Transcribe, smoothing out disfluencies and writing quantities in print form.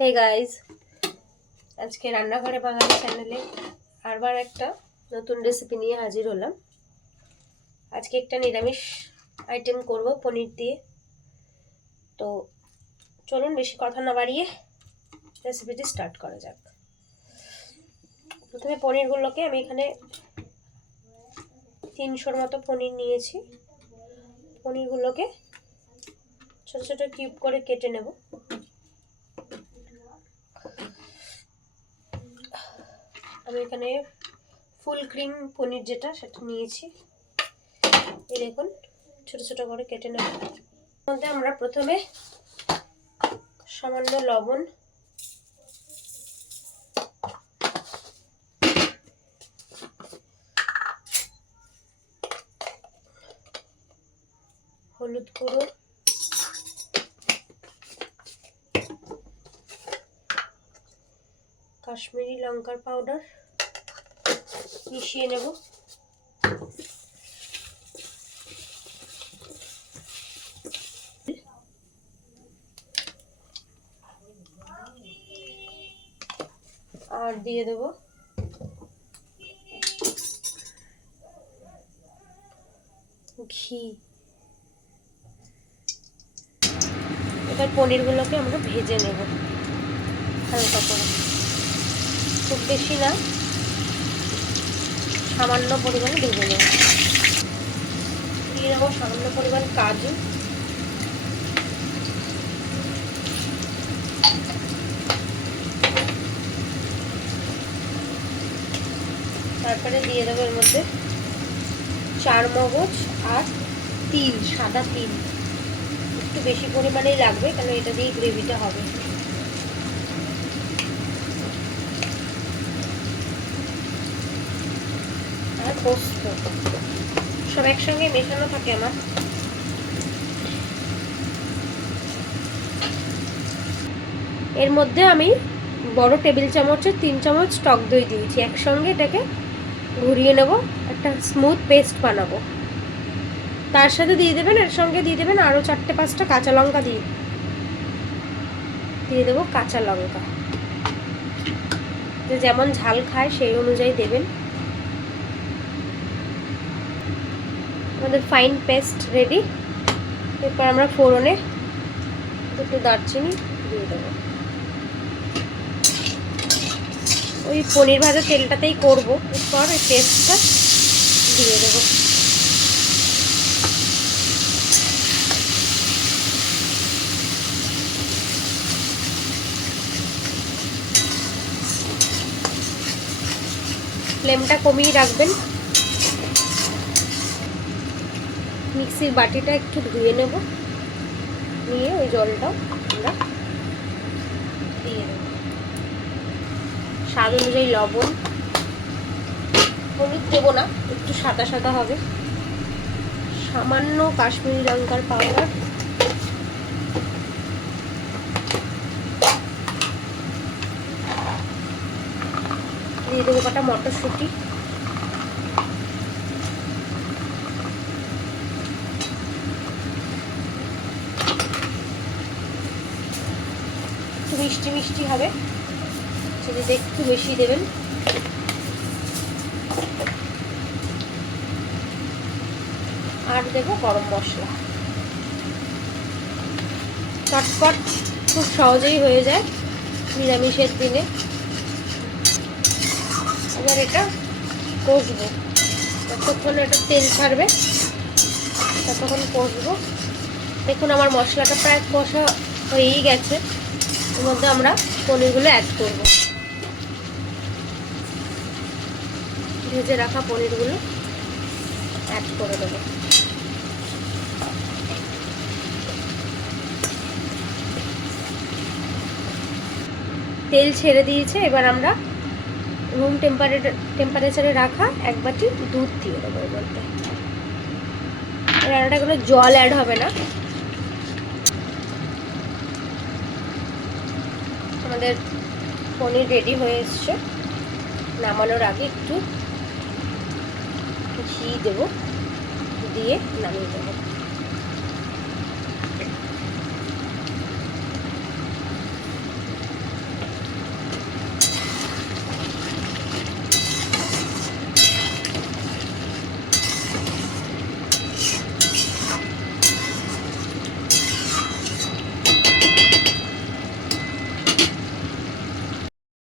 Hey guys, আজকে রান্নাঘরে বাঙালি চ্যানেলে আরবার একটা নতুন রেসিপি নিয়ে হাজির হলাম। আজকে একটা নিরামিষ আইটেম করব পনির দিয়ে। তো চলুন বেশি কথা না বাড়িয়ে রেসিপিটি স্টার্ট করা যাক। প্রথমে পনিরগুলোকে আমি এখানে 300-র মতো পনির নিয়েছি। পনিরগুলোকে ছোট ছোট কিউব করে কেটে নেব। আমি এখানে ফুল ক্রিম পনির যেটা সেটা নিয়েছি। এই দেখুন ছোট ছোট করে কেটে নেব। মধ্যে আমরা প্রথমে সামান্য লবণ, হলুদ গুঁড়ো, কাশ্মীরি লঙ্কার পাউডার মিশিয়ে নেব। আর দিয়ে দেব ঘি। এবার পনিরগুলোকে আমরা ভেজে নেব হালকা করে, খুব বেশি না, সামান্য পরিমাণে ভেজে নেব। দিয়ে দেবো সামান্য পরিমাণ কাজু, তারপরে দিয়ে দেবো এর মধ্যে চারমগজ আর তিল, সাদা তিল। একটু বেশি পরিমাণেই লাগবে কারণ এটা দিয়ে গ্রেভিটা হবে। আর পোস্ত সব একসঙ্গে মেশানো থাকে আমার। এর মধ্যে আমি বড় টেবিল চামচের 3 চামচ টক দই দিয়েছি। একসঙ্গে এটাকে ঘুরিয়ে নেব, একটা স্মুথ পেস্ট বানাবো। তার সাথে দিয়ে দেবেন, এর সঙ্গে দিয়ে দেবেন আরও 4-5টা কাঁচা লঙ্কা, দিয়ে দেবো কাঁচা লঙ্কা। যেমন ঝাল খায় সেই অনুযায়ী দেবেন। আমাদের ফাইন পেস্ট রেডি। এরপর আমরা ফোড়নে একটু দারচিনি দিয়ে দেবো। ওই পনির ভাজা তেলটাতেই করবো। এরপর ওই পেস্টটা দিয়ে দেবো। ফ্লেমটা কমিয়ে রাখবেন। মিক্সির বাটিটা একটু ধুয়ে নেব, নিয়ে ওই জলটাও আমরা দিয়ে দেব। স্বাদ অনুযায়ী লবণ, হলুদ দেবো না, একটু সাদা সাদা হবে। সামান্য কাশ্মীরি লঙ্কার পাউডার, দিয়ে দেবো কটা মটরশুঁটি, একটু মিষ্টি মিষ্টি হবে, চিনিটা একটু বেশি দেবেন। আর দেবো গরম মশলা। চটপট খুব সহজেই হয়ে যায় নিরামিষের দিনে। এবার এটা কষবো, যতক্ষণ এটা তেল ছাড়বে ততক্ষণ কষবো। দেখুন আমার মশলাটা প্রায় কষা হয়েই গেছে। এর মধ্যে আমরা পনিরগুলো অ্যাড করব। ভেজে রাখা পনিরগুলো অ্যাড করে দেবো। তেল ছেড়ে দিয়েছে। এবার আমরা রুম টেম্পারেচারে রাখা 1 বাটি দুধ দিয়ে দেবো এর মধ্যে। রান্নাটা কোনো জল অ্যাড হবে না। আমাদের পনির রেডি হয়ে এসছে। নামানোর আগে একটু ঘি দেবো, দিয়ে নামিয়ে দেবো।